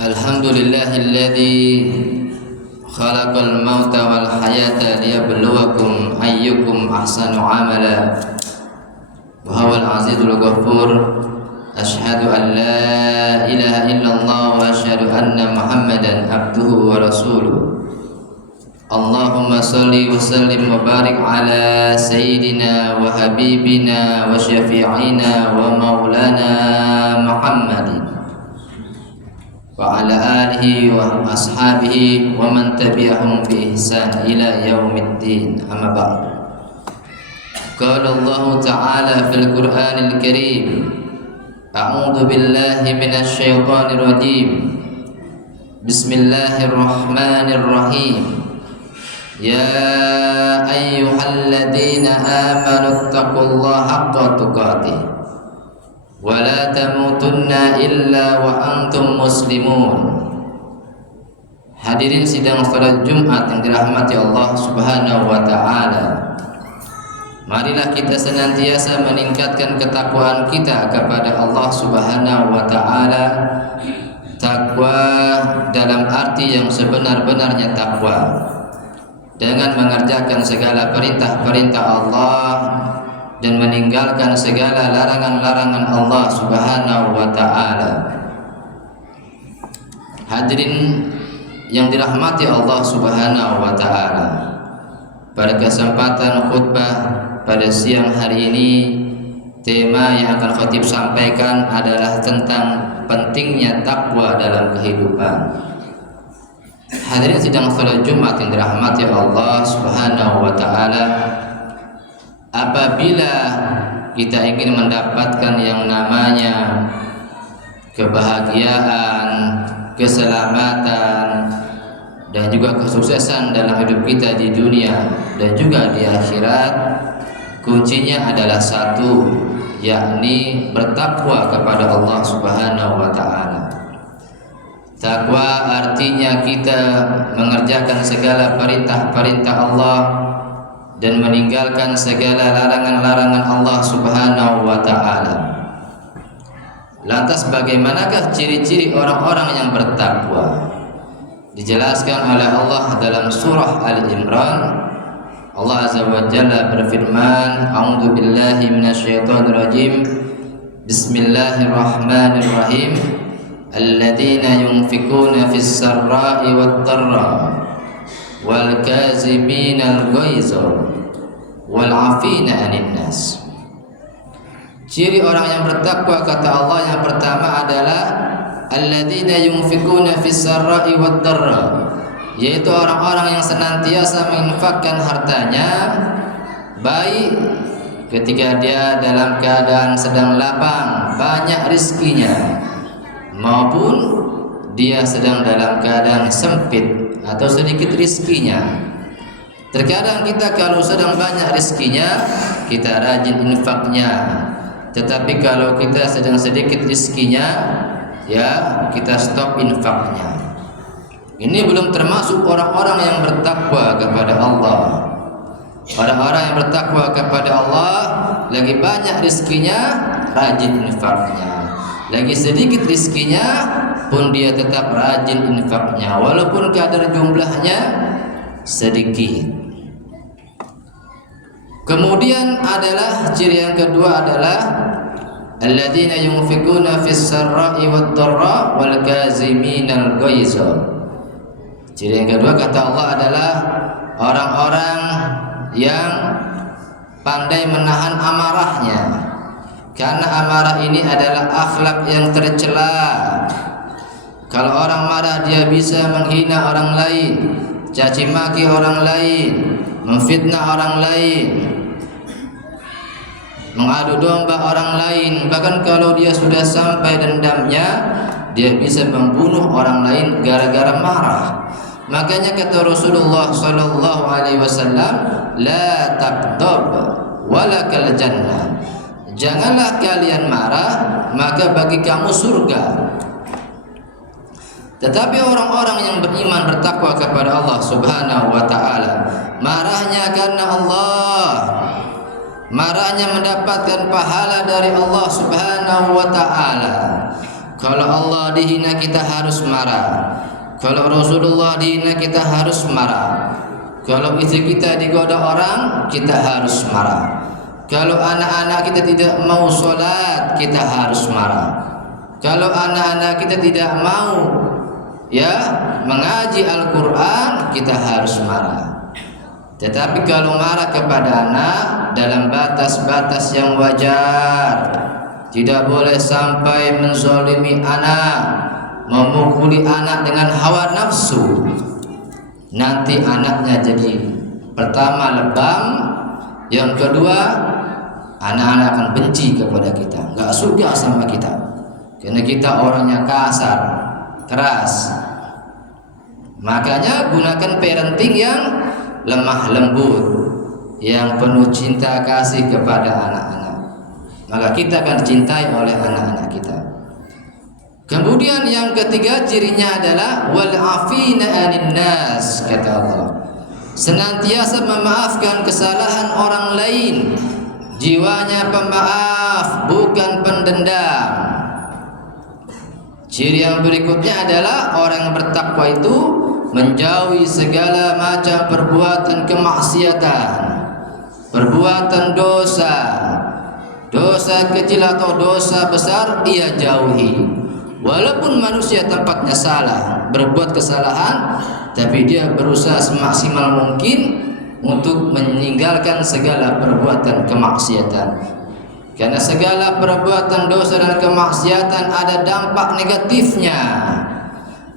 Alhamdulillahilladzi khalaqal mauta wal hayata liyabluwakum ayyukum ahsanu amala wa huwal azizul ghafur. Asyhadu an la ilaha illallah wa asyhadu anna Muhammadan abduhu wa rasuluh. Allahumma salli wa sallim wa barik ala sayyidina wa habibina wa syafi'ina wa maulana Muhammadin wa ala alihi wa ashabihi wa man tabi'ahum bi ihsan ila yaumiddin. Amma ba'd. Qala Allah ta'ala fil Qur'anil Karim, a'udzu billahi minasy syaithanir rajim. Bismillahirrahmanirrahim. Ya ayyuhalladzina amanu taqullaha haqqa tuqatih wa la tamutunna illa wa antum muslimun. Hadirin sidang salat Jumat yang dirahmati Allah Subhanahu wa taala. Marilah kita senantiasa meningkatkan ketakwaan kita kepada Allah Subhanahu wa taala. Takwa dalam arti yang sebenar-benarnya takwa, dengan mengerjakan segala perintah-perintah Allah dan meninggalkan segala larangan-larangan Allah Subhanahu wa taala. Hadirin yang dirahmati Allah Subhanahu wa taala, pada kesempatan khutbah pada siang hari ini, tema yang akan khatib sampaikan adalah tentang pentingnya takwa dalam kehidupan. Hadirin sidang salat Jumat yang dirahmati Allah Subhanahu wa taala, apabila kita ingin mendapatkan yang namanya kebahagiaan, keselamatan, dan juga kesuksesan dalam hidup kita di dunia dan juga di akhirat, kuncinya adalah satu, yakni bertakwa kepada Allah Subhanahu wa taala. Takwa artinya kita mengerjakan segala perintah-perintah Allah dan meninggalkan segala larangan-larangan Allah Subhanahu wa taala. Lantas bagaimanakah ciri-ciri orang-orang yang bertakwa? Dijelaskan oleh Allah dalam surah Al-Imran. Allah Azza wa Jalla berfirman, A'udzu billahi minasyaitonir rajim. Bismillahirrahmanirrahim. Alladzina yunfikuna fis sarra'i wad dharra wal kaziminal ghaiza wal 'afina 'anil nas. Ciri orang yang bertakwa kata Allah yang pertama adalah alladzina yunfikuna fis sarra'i wad dharra, yaitu orang-orang yang senantiasa menginfakkan hartanya, baik ketika dia dalam keadaan sedang lapang, banyak rizkinya, maupun dia sedang dalam keadaan sempit atau sedikit rizkinya. Terkadang kita kalau sedang banyak rizkinya, kita rajin infaknya, tetapi kalau kita sedang sedikit rizkinya, ya kita stop infaknya. Ini belum termasuk orang-orang yang bertakwa kepada Allah. Orang-orang yang bertakwa kepada Allah, lagi banyak rizkinya, rajin infaknya. Lagi sedikit rizkinya pun dia tetap rajin infaknya, walaupun kadar jumlahnya sedikit. Kemudian adalah ciri yang kedua adalah alladzina yunfikuna fis sarra'i wad dharra wal kaziminal ghaiza. Ciri yang kedua kata Allah adalah orang-orang yang pandai menahan amarahnya, karena amarah ini adalah akhlak yang tercela. Kalau orang marah dia bisa menghina orang lain, caci maki orang lain, memfitnah orang lain, mengadu domba orang lain. Bahkan kalau dia sudah sampai dendamnya, dia bisa membunuh orang lain gara-gara marah. Makanya kata Rasulullah sallallahu alaihi wasallam, la taqdab walakal jannah. Janganlah kalian marah, maka bagi kamu surga. Tetapi orang-orang yang beriman bertakwa kepada Allah Subhanahu wa taala, marahnya karena Allah, marahnya mendapatkan pahala dari Allah Subhanahu wa taala. Kalau Allah dihina kita harus marah. Kalau Rasulullah dihina kita harus marah. Kalau istri kita digoda orang, kita harus marah. Kalau anak-anak kita tidak mau sholat, kita harus marah. Kalau anak-anak kita tidak mau mengaji Al-Quran, kita harus marah. Tetapi kalau marah kepada anak dalam batas-batas yang wajar, tidak boleh sampai menzalimi anak, memukuli anak dengan hawa nafsu. Nanti anaknya jadi pertama lebam, yang kedua anak-anak akan benci kepada kita, nggak suka sama kita, karena kita orangnya kasar, keras. Makanya gunakan parenting yang lemah lembut, yang penuh cinta kasih kepada anak-anak, maka kita akan dicintai oleh anak-anak kita. Kemudian yang ketiga cirinya adalah wal afina 'anil nas, kata Allah, senantiasa memaafkan kesalahan orang lain, jiwanya pemaaf bukan pendendam. Ciri yang berikutnya adalah orang yang bertakwa itu menjauhi segala macam perbuatan kemaksiatan, perbuatan dosa, dosa kecil atau dosa besar ia jauhi. Walaupun manusia tempatnya salah, berbuat kesalahan, tapi dia berusaha semaksimal mungkin untuk meninggalkan segala perbuatan kemaksiatan. Karena segala perbuatan dosa dan kemaksiatan ada dampak negatifnya.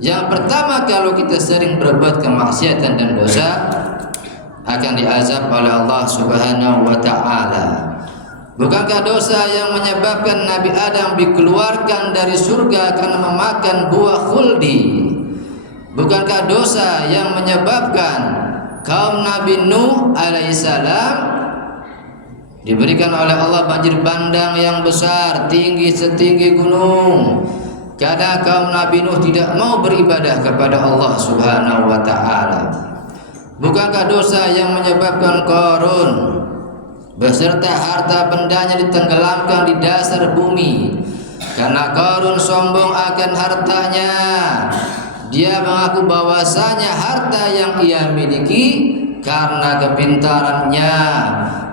Yang pertama, kalau kita sering berbuat kemaksiatan dan dosa, akan diazab oleh Allah Subhanahu wa taala. Bukankah dosa yang menyebabkan Nabi Adam dikeluarkan dari surga karena memakan buah khuldi? Bukankah dosa yang menyebabkan kaum Nabi Nuh alaihissalam diberikan oleh Allah banjir bandang yang besar, tinggi setinggi gunung, karena kaum Nabi Nuh tidak mau beribadah kepada Allah Subhanahu wa taala? Bukankah dosa yang menyebabkan Qarun beserta harta bendanya ditenggelamkan di dasar bumi, karena Qarun sombong akan hartanya? Dia mengaku bahwasanya harta yang ia miliki karena kepintarannya,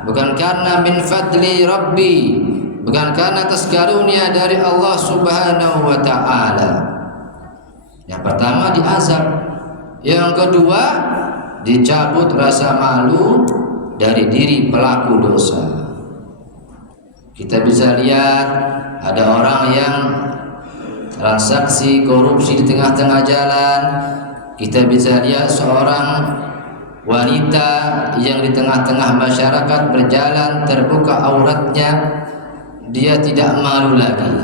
bukan karena min fadli Rabbi, bukan karena atas karunia dari Allah Subhanahu wa taala. Yang pertama diazab, yang kedua dicabut rasa malu dari diri pelaku dosa. Kita bisa lihat ada orang yang transaksi korupsi di tengah-tengah jalan. Kita bisa lihat seorang wanita yang di tengah-tengah masyarakat berjalan terbuka auratnya, dia tidak malu lagi,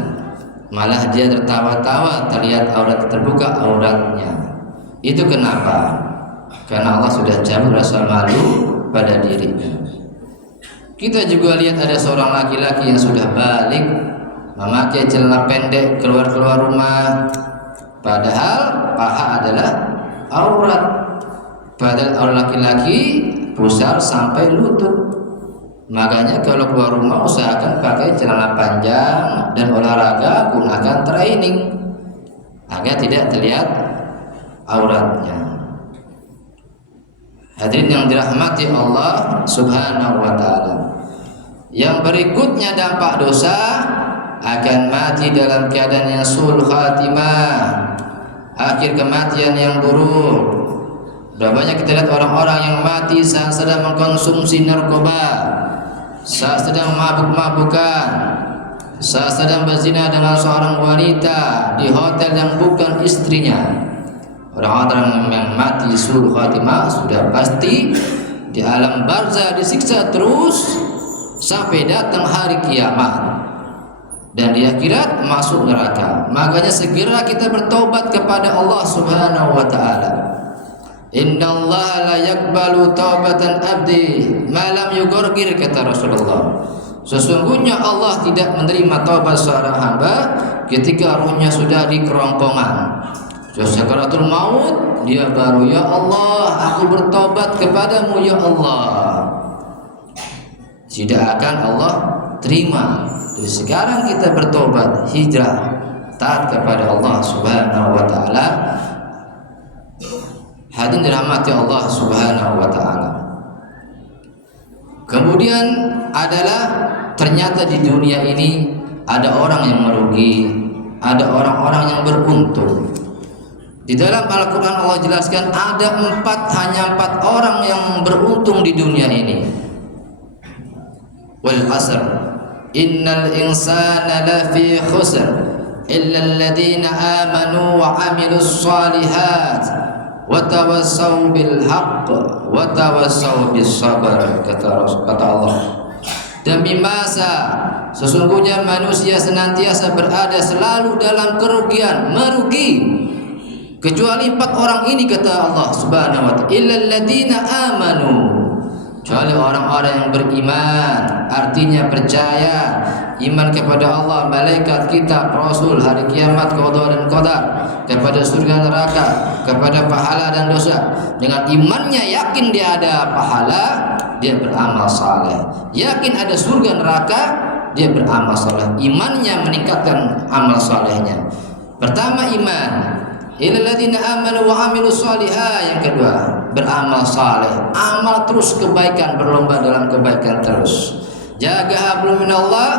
malah dia tertawa-tawa terlihat aurat terbuka auratnya. Itu kenapa? Karena Allah sudah cabut rasa malu pada dirinya. Kita juga lihat ada seorang laki-laki yang sudah balik memakai celana pendek keluar rumah, padahal paha adalah aurat. Padahal aurat laki-laki pusar sampai lutut. Makanya kalau keluar rumah usahakan pakai celana panjang dan olahraga gunakan training agar tidak terlihat auratnya. Hadirin yang dirahmati Allah Subhanahu wa taala. Yang berikutnya dampak dosa akan mati dalam keadaan yang su'ul khatimah, akhir kematian yang buruk. Berapa banyak kita lihat orang-orang yang mati saat sedang mengkonsumsi narkoba, saat sedang mabuk-mabukan, saat sedang berzina dengan seorang wanita di hotel yang bukan istrinya. Orang-orang yang mati su'ul khatimah sudah pasti di alam barzah disiksa terus sampai datang hari kiamat, dan di akhirat masuk neraka. Makanya segera kita bertobat kepada Allah Subhanahu wa taala. Innallaha la yaqbalu taubatan abdi ma lam yughargir, kata Rasulullah. Sesungguhnya Allah tidak menerima taubat seorang hamba ketika ruhnya sudah di kerongkongan, sudah sakaratul maut, dia baru, ya Allah, aku bertobat kepadamu ya Allah. Tidak akan Allah terima. Jadi sekarang kita bertobat, hijrah, taat kepada Allah Subhanahu wa taala. Hadirin dirahmati Allah Subhanahu wa taala. Kemudian adalah ternyata di dunia ini ada orang yang merugi, ada orang-orang yang beruntung. Di dalam Al-Quran Allah jelaskan hanya empat orang yang beruntung di dunia ini. Wal asr innal insana lafi khusr illa alladhina amanu wa amilus shalihat wa tawassaw bil haqq wa tawassaw bis sabr, kata Allah. Demi masa sesungguhnya manusia senantiasa berada selalu dalam kerugian, merugi, kecuali empat orang ini, kata Allah Subhanahu wa ta'ala. Illal ladzina amanu, kecuali orang-orang yang beriman, artinya percaya, iman kepada Allah, malaikat, kitab, rasul, hari kiamat, qada dan qadar, kepada surga neraka, kepada pahala dan dosa. Dengan imannya yakin dia ada pahala, dia beramal saleh. Yakin ada surga neraka, dia beramal saleh. Imannya meningkatkan amal salehnya. Pertama iman. Illal ladzina amanu wa amilus shalihat. Yang kedua, beramal saleh, amal terus kebaikan, berlomba dalam kebaikan terus. Jaga hablum minallah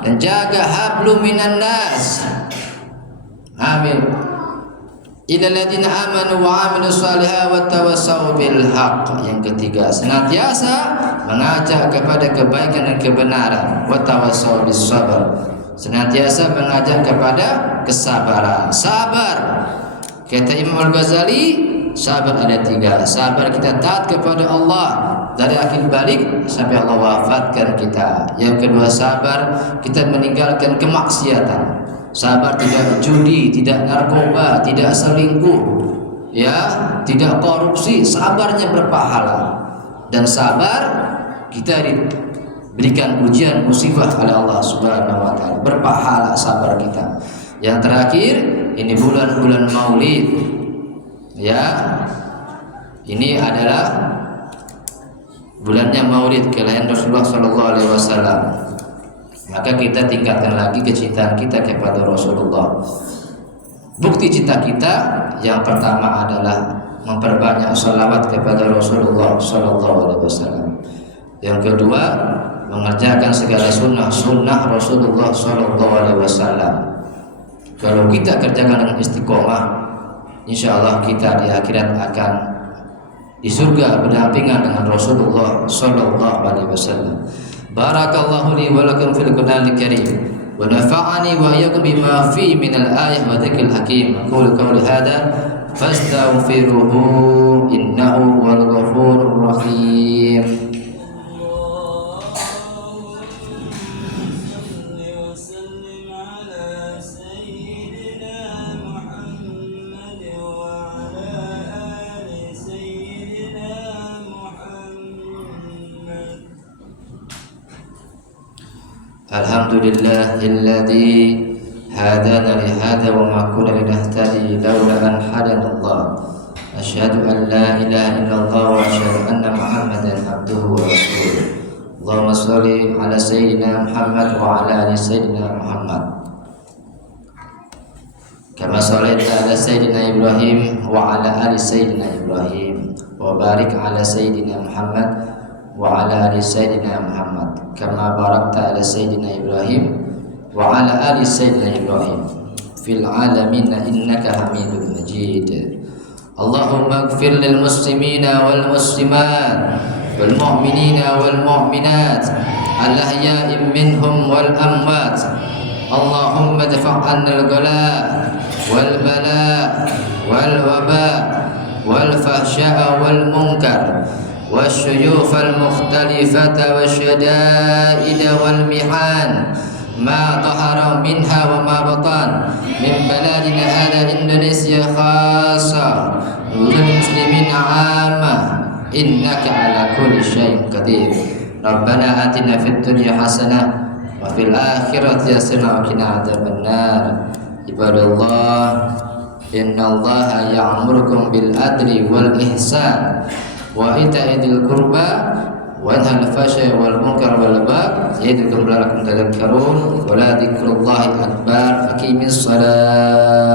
dan jaga hablum minan nas. Amin. Illal ladzina amanu wa amilus shalihat wa tawassaw bil haqq. Yang ketiga, senantiasa mengajak kepada kebaikan dan kebenaran, wa tawassaw bis sabr, senantiasa mengajak kepada kesabaran. Sabar, kata Imam Al-Ghazali, sabar ada tiga. Sabar kita taat kepada Allah dari akhir balik sampai Allah wafatkan kita. Yang kedua, sabar kita meninggalkan kemaksiatan. Sabar tidak judi, tidak narkoba, tidak selingkuh, ya, tidak korupsi. Sabarnya berpahala. Dan sabar kita diberikan ujian musibah oleh Allah Subhanahu wa taala, berpahala sabar kita. Yang terakhir, ini bulan-bulan Maulid, ya, ini adalah bulannya Maulid kelahiran Rasulullah Sallallahu Alaihi Wasallam. Maka kita tingkatkan lagi kecintaan kita kepada Rasulullah. Bukti cinta kita yang pertama adalah memperbanyak salawat kepada Rasulullah Sallallahu Alaihi Wasallam. Yang kedua, mengerjakan segala sunnah Rasulullah Sallallahu Alaihi Wasallam. Kalau kita kerjakan dengan istiqomah, insya Allah kita di akhirat akan di surga berdampingan dengan Rasulullah Sallallahu Alaihi Wasallam. Barakallahu li wa lakum fil Qur'anil Karim wa nafa'ani wa iyyakum bima fihi minal ayati wa dzikril hakim. Aqulu qawli hadza fastaghfiruhu innahu huwal ghafurur rahim. Alhamdulillahilladzi hadana li hadza wa ma kunna linahtadi laula an hadana Allah. Asyhadu an la ilaha illallah wa asyhadu anna Muhammadan abduhu wa rasuluh. Allahumma shalli ala sayyidina Muhammad wa ala ali sayyidina Muhammad. Kama shallaita ala sayyidina Ibrahim wa ala ali sayyidina Ibrahim wa barik ala sayyidina Muhammad wa ala ali sayyidina Muhammad kama barakta ala sayyidina Ibrahim وعلى آل سيدنا إبراهيم في العالمين إنك حميد مجيد. اللهم اغفر للمسلمين والمسلمات والمؤمنين والمؤمنات الأحياء منهم والأموات. اللهم ادفع عنا الغلاء والبلاء والوباء والفحشاء والمنكر والشيوخ المختلفة والشدائد والمحن ما ظهر منها وما بطن من بلادنا هذا إندونيسيا خاصة والمسلمين عامة إنك على كل شيء قدير. ربنا آتنا في الدنيا حسنة وفي الآخرة حسنة وقنا عذاب النار. عباد الله إن الله يأمركم بالعدل والإحسان وإيتاء ذي القربى وينهى عن الفحشاء والمنكر والبغي يعظكم لعلكم تذكرون ولذكر الله أكبر. أقيموا الصلاة.